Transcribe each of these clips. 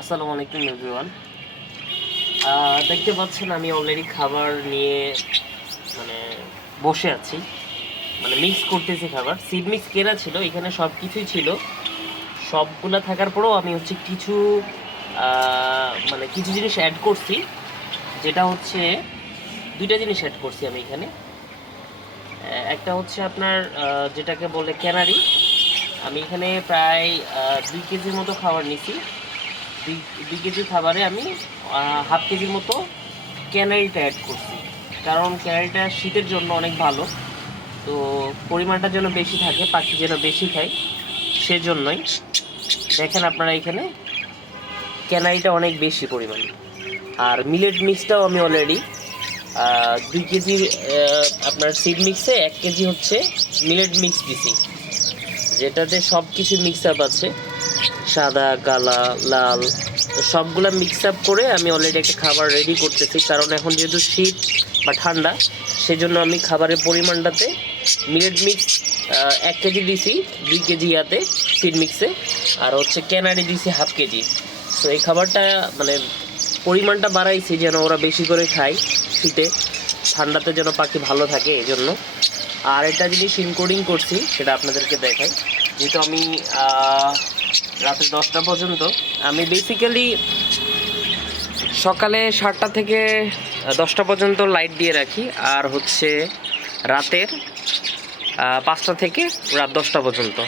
আসসালামু আলাইকুম এভরিওয়ান। দেখতে পাচ্ছেন আমি অলরেডি খাবার নিয়ে মানে বসে আছি, মানে মিক্স করতেছি খাবার। সিড মিক্স কেনা ছিল, এখানে সব কিছুই ছিল। সবগুলা থাকার পরেও আমি হচ্ছে কিছু মানে কিছু জিনিস অ্যাড করছি, যেটা হচ্ছে দুইটা জিনিস অ্যাড করছি আমি এখানে। একটা হচ্ছে আপনার যেটাকে বলে ক্যানারি। আমি এখানে প্রায় 2 কেজির মতো খাবার নিছি। দুই 2 কেজি খাবারে আমি হাফ কেজির মতো ক্যানারিটা অ্যাড করছি, কারণ ক্যানারিটা শীতের জন্য অনেক ভালো। তো পরিমাণটা যেন বেশি থাকে, পাখি যেন বেশি খায়, সেজন্যই দেখেন আপনারা এখানে ক্যানারিটা অনেক বেশি পরিমাণ। আর মিলেট মিক্সটাও আমি অলরেডি 2 কেজি আপনার সিড মিক্সে 1 কেজি হচ্ছে মিলেট মিক্স দিছি, যেটাতে সব কিছু মিক্স আপ আছে, সাদা কালা লাল। তো সবগুলো মিক্স আপ করে আমি অলরেডি একটা খাবার রেডি করতেছি, কারণ এখন যেহেতু শীত বা ঠান্ডা, সেজন্য আমি খাবারের পরিমাণটাতে মিলেট মিক্স 1 কেজি দিছি 2 কেজি ইয়াতে সিড মিক্সে, আর হচ্ছে ক্যানারি দিছি হাফ কেজি। তো এই খাবারটা মানে পরিমাণটা বাড়াইছি যেন ওরা বেশি করে খায় শীতে, ঠান্ডাতে যেন পাখি ভালো থাকে এই জন্য। আর একটা জিনিস ইনকোডিং করছি, সেটা আপনাদেরকে দেখাই। যেহেতু আমি রাতে 10টা পর্যন্ত, আমি বেসিক্যালি সকালে 7টা থেকে 10টা পর্যন্ত লাইট দিয়ে রাখি, আর হচ্ছে রাতের 5টা থেকে রাত 10টা পর্যন্ত।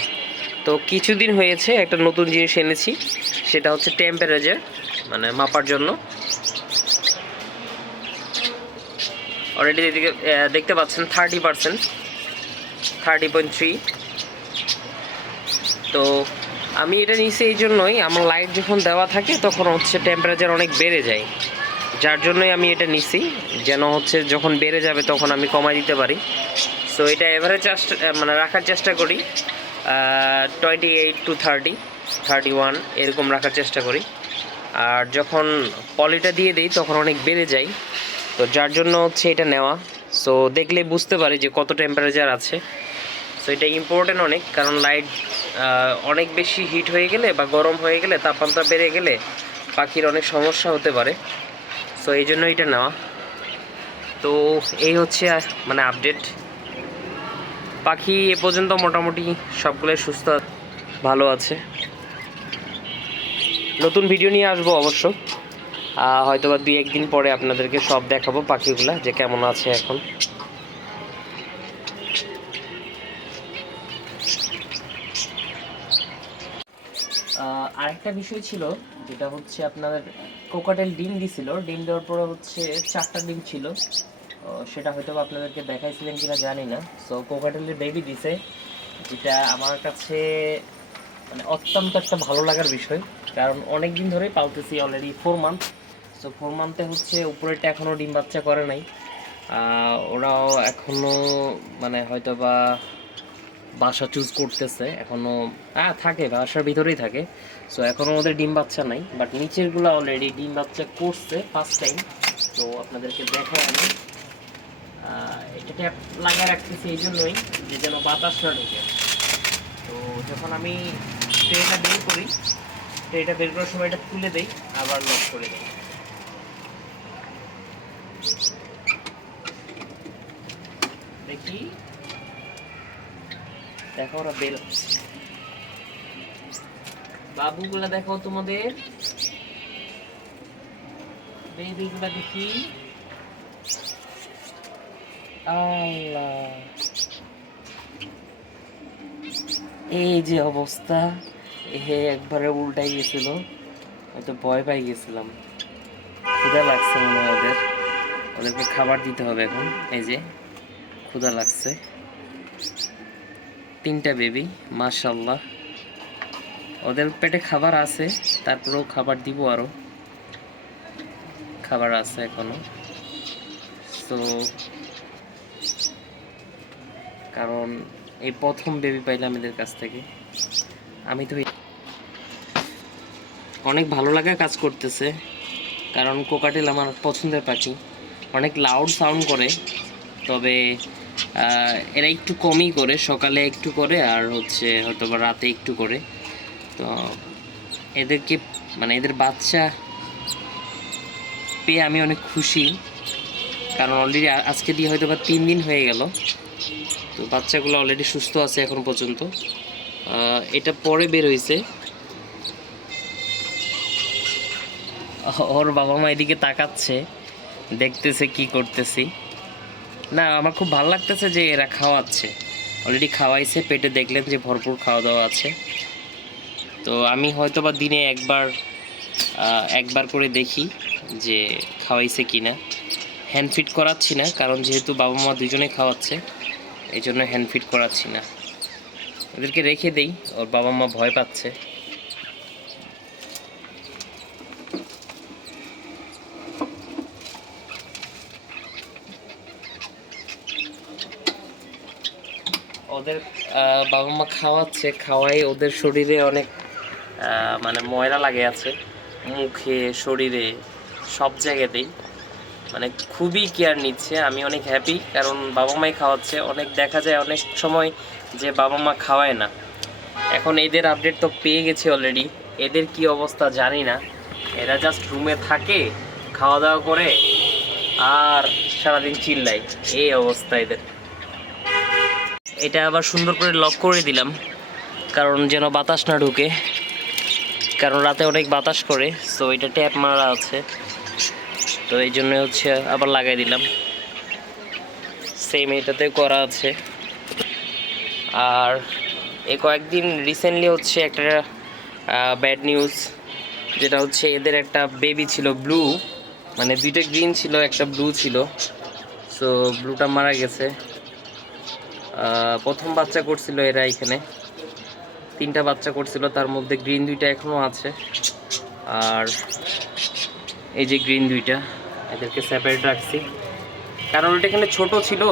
তো কিছুদিন হয়েছে একটা নতুন জিনিস এনেছি, সেটা হচ্ছে টেম্পারেচার মানে মাপার জন্য। অলরেডি দেখতে পাচ্ছেন 30%, 30.3। তো আমি এটা নিচ্ছি এই জন্যই, আমার লাইট যখন দেওয়া থাকে তখন হচ্ছে টেম্পারেচার অনেক বেড়ে যায়, যার জন্যই আমি এটা নিছি, যেন হচ্ছে যখন বেড়ে যাবে তখন আমি কমাই দিতে পারি। সো এটা এভারেজ মানে রাখার চেষ্টা করি 28 to 30, 31 এরকম রাখার চেষ্টা করি। আর যখন পলিটা দিয়ে দিই তখন অনেক বেড়ে যায়, তো যার জন্য হচ্ছে এটা নেওয়া। সো দেখলে বুঝতে পারি যে কত টেম্পারেচার আছে। সো এটা ইম্পর্টেন্ট অনেক, কারণ লাইট অনেক বেশি হিট হয়ে গেলে বা গরম হয়ে গেলে, তাপমাত্রা বেড়ে গেলে পাখির অনেক সমস্যা হতে পারে। সো এই জন্য এটা নেওয়া। তো এই হচ্ছে মানে আপডেট। পাখি এ পর্যন্ত মোটামুটি সবগুলোই সুস্থ ভালো আছে। নতুন ভিডিও নিয়ে আসবো অবশ্য, হয়তো বা 2-1 দিন পরে আপনাদেরকে সব দেখাবো পাখিগুলা যে কেমন আছে এখন। আরেকটা বিষয় ছিল, যেটা হচ্ছে আপনার কোকাটেল ডিম দিছিল, ডিম দেওয়ার পরে হচ্ছে 4টা ডিম ছিল, সেটা হয়তো আপনাদেরকে দেখাইছিলেন কিনা জানি না। সো কোকাটেলের বেবি দিছে, যেটা আমার কাছে মানে অত্যন্ত একটা ভালো লাগার বিষয়, কারণ অনেক দিন ধরেই পালতেছি, অলরেডি 4 মান্থ। সো 4 মান্থে হচ্ছে উপরেটা এখনও ডিম বাচ্চা করে নাই। ওরাও এখনও মানে হয়তো বা বাসা চুজ করতেছে এখনও, থাকে বাসার ভিতরেই থাকে। সো এখনও ওদের ডিম বাচ্চা নাই, বাট নিচেরগুলো অলরেডি ডিম বাচ্চা করছে ফার্স্ট টাইম। তো আপনাদেরকে দেখাই আমি এটা ট্যাপ লাগায় রাখতেছি এই জন্যই যে যেন বাতাস না ঢোকে। তো যখন আমি ট্রেটা বের করি, ট্রেটা বের করার সময় এটা খুলে দেই, আবার লক করে দেই। দেখি, দেখো ওরা বের হচ্ছে। বাবুগুলা দেখো, তোমাদের বেবিগুলা দেখি। আল্লাহ, এই যে অবস্থা, একবারে উল্টাই গেছিল, হয়তো ভয় পাই গেছিলাম। ক্ষুধা লাগছে মনে হয় ওদের, ওদেরকে খাবার দিতে হবে এখন। এই যে ক্ষুধা লাগছে, 3টা বেবি মাশাআল্লাহ। ওদের পেটে খাবার আছে, তারপরেও খাবার দিব, আরো খাবার আছে এখনো। তো কারণ এই প্রথম বেবি পাইলাম এদের কাছ থেকে, আমি তো অনেক ভালো লাগা কাজ করতেছে, কারণ কোকাটেল আমার পছন্দের পাখি। অনেক লাউড সাউন্ড করে, তবে এরা একটু কমই করে, সকালে একটু করে আর হচ্ছে হয়তো বা রাতে একটু করে। তো এদেরকে মানে এদের বাচ্চা পেয়ে আমি অনেক খুশি, কারণ অলরেডি আজকে দিয়ে হয়তো বা 3 দিন হয়ে গেল। তো বাচ্চাগুলো অলরেডি সুস্থ আছে এখন পর্যন্ত। এটা পরে বের হয়েছে। ওর বাবা মা এদিকে তাকাচ্ছে, দেখতেছে কি করতেছি। না, আমার খুব ভালো লাগতেছে যে এরা খাওয়াচ্ছে, অলরেডি খাওয়াইছে, পেটে দেখলেন যে ভরপুর খাওয়া দাওয়া আছে। তো আমি হয়তো বা দিনে একবার করে দেখি যে খাওয়াইছে কি না। হ্যান্ড ফিড করাচ্ছি না, কারণ যেহেতু বাবা মা দুজনে খাওয়াচ্ছে এই জন্য হ্যান্ড ফিড করাচ্ছি না, ওদেরকে রেখে দেই, ওর বাবা মা ভয় পাচ্ছে। ওদের বাবা মা খাওয়াচ্ছে, খাওয়াই ওদের শরীরে অনেক মানে ময়লা লাগে আছে, মুখে, শরীরে, সব জায়গাতেই। মানে খুবই কেয়ার নিচ্ছে। আমি অনেক হ্যাপি, কারণ বাবা মাই খাওয়াচ্ছে। অনেক দেখা যায় অনেক সময় যে বাবা মা খাওয়ায় না। এখন এদের আপডেট তো পেয়ে গেছি অলরেডি, এদের কি অবস্থা জানি না। এরা জাস্ট রুমে থাকে, খাওয়া দাওয়া করে আর সারাদিন চিল্লায়, এই অবস্থা এদের। এটা আবার সুন্দর করে লক করে দিলাম, কারণ যেন বাতাস না ঢুকে, কারণ রাতে অনেক বাতাস করে। সো এটা ট্যাপ মারা আছে, তো এই জন্য হচ্ছে আবার লাগাই দিলাম। সেম এটাতে করা আছে। আর এই কয়েকদিন রিসেন্টলি হচ্ছে একটা ব্যাড নিউজ, যেটা হচ্ছে এদের একটা বেবি ছিল ব্লু, মানে 2টা গ্রিন ছিল, একটা ব্লু ছিল। সো ব্লুটা মারা গেছে। প্রথম বাচ্চা করছিল এরা এখানে, 3টা বাচ্চা করছিল, তার মধ্যে গ্রিন 2টা এখনও আছে। আর এই যে গ্রিন 2টা, এদেরকে সেপারেট রাখছি, কারণ ওটা এখানে ছোট ছিল।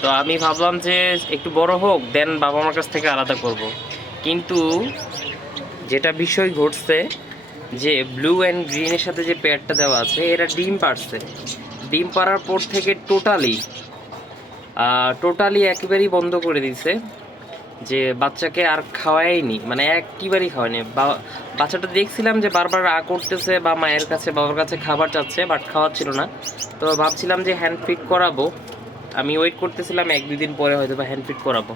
তো আমি ভাবলাম যে একটু বড় হোক, দেন বাবা মার কাছ থেকে আলাদা করব। কিন্তু যেটা বিষয় ঘটছে যে ব্লু অ্যান্ড গ্রিনের সাথে যে পেয়ারটা দেওয়া আছে, এরা ডিম পারছে। ডিম পাড়ার পর থেকে টোটালি একেবারেই বন্ধ করে দিছে, যে বাচ্চাকে আর খাওয়ায়নি, মানে একেবারেই খাওয়ায়নি। বাচ্চাটা দেখছিলাম যে বারবার করতেছে বা মায়ের কাছে বাবার কাছে খাবার চাচ্ছে, বাট খাওয়াচ্ছিল না। তো ভাবছিলাম যে হ্যান্ড ফিড করাবো, আমি ওয়েট করতেছিলাম 1-2 দিন পরে হয়তো বা হ্যান্ড ফিড করাবো,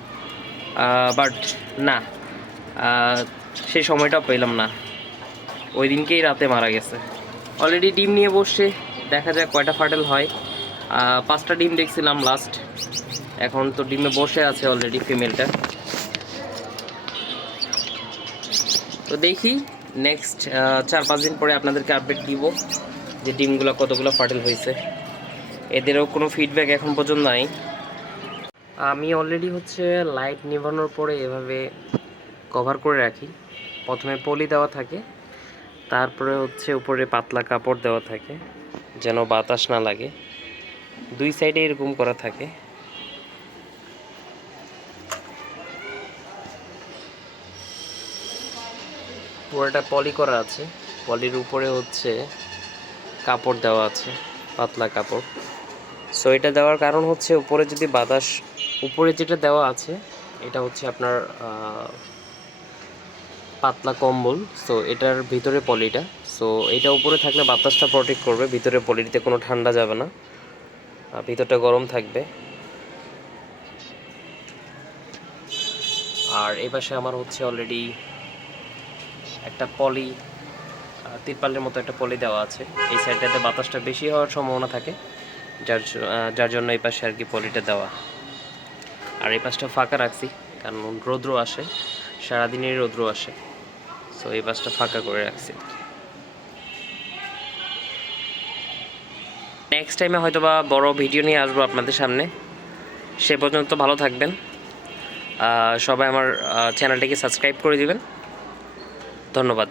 বাট না, সেই সময়টাও পেলাম না। ওই দিনকেই রাতে মারা গেছে। অলরেডি ডিম নিয়ে বসছে, দেখা যাক কয়টা ফাটেল হয়। 5টা ডিম দেখছিলাম লাস্ট, এখন তো ডিমে বসে আছে অলরেডি ফিমেলটা। তো দেখি নেক্সট 4-5 দিন পরে আপনাদেরকে আপডেট দিব যে ডিমগুলো কতগুলো ফাটেল হয়েছে। এদেরও কোনো ফিডব্যাক এখন পর্যন্ত নাই। আমি অলরেডি হচ্ছে লাইট নিভানোর পরে এভাবে কভার করে রাখি। প্রথমে পলি দেওয়া থাকে, তারপরে হচ্ছে উপরে পাতলা কাপড় দেওয়া থাকে যেন বাতাস না লাগে। 2 সাইডে এরকম করা থাকে। পুরোটা পলি করা আছে, পলির উপরে হচ্ছে কাপড় দেওয়া আছে, পাতলা কাপড়। সো এটা দেওয়ার কারণ হচ্ছে উপরে যদি বাতাস, উপরে যেটা দেওয়া আছে এটা হচ্ছে আপনার পাতলা কম্বল। সো এটার ভিতরে পলিটা, সো এটা উপরে থাকলে বাতাসটা প্রোটেক্ট করবে, ভিতরে পলিতে কোনো ঠান্ডা যাবে না, ভিতরটা গরম থাকবে। আর এই পাশে আমার হচ্ছে অলরেডি একটা পলি, তিরপালের মতো একটা পলি দেওয়া আছে। এই সাইডটাতে বাতাসটা বেশি হওয়ার সম্ভাবনা থাকে, যার জন্য এই পাশে আর কি পলিটা দেওয়া। আর এই পাশটা ফাঁকা রাখছি, কারণ রৌদ্র আসে, সারাদিনই রৌদ্র আসে। সো এই পাশটা ফাঁকা করে রাখছি। নেক্সট টাইমে হয়তো বা বড় ভিডিও নিয়ে আসবো আপনাদের সামনে। সে পর্যন্ত ভালো থাকবেন, সবাই আমার চ্যানেলটাকে সাবস্ক্রাইব করে দিবেন। ধন্যবাদ।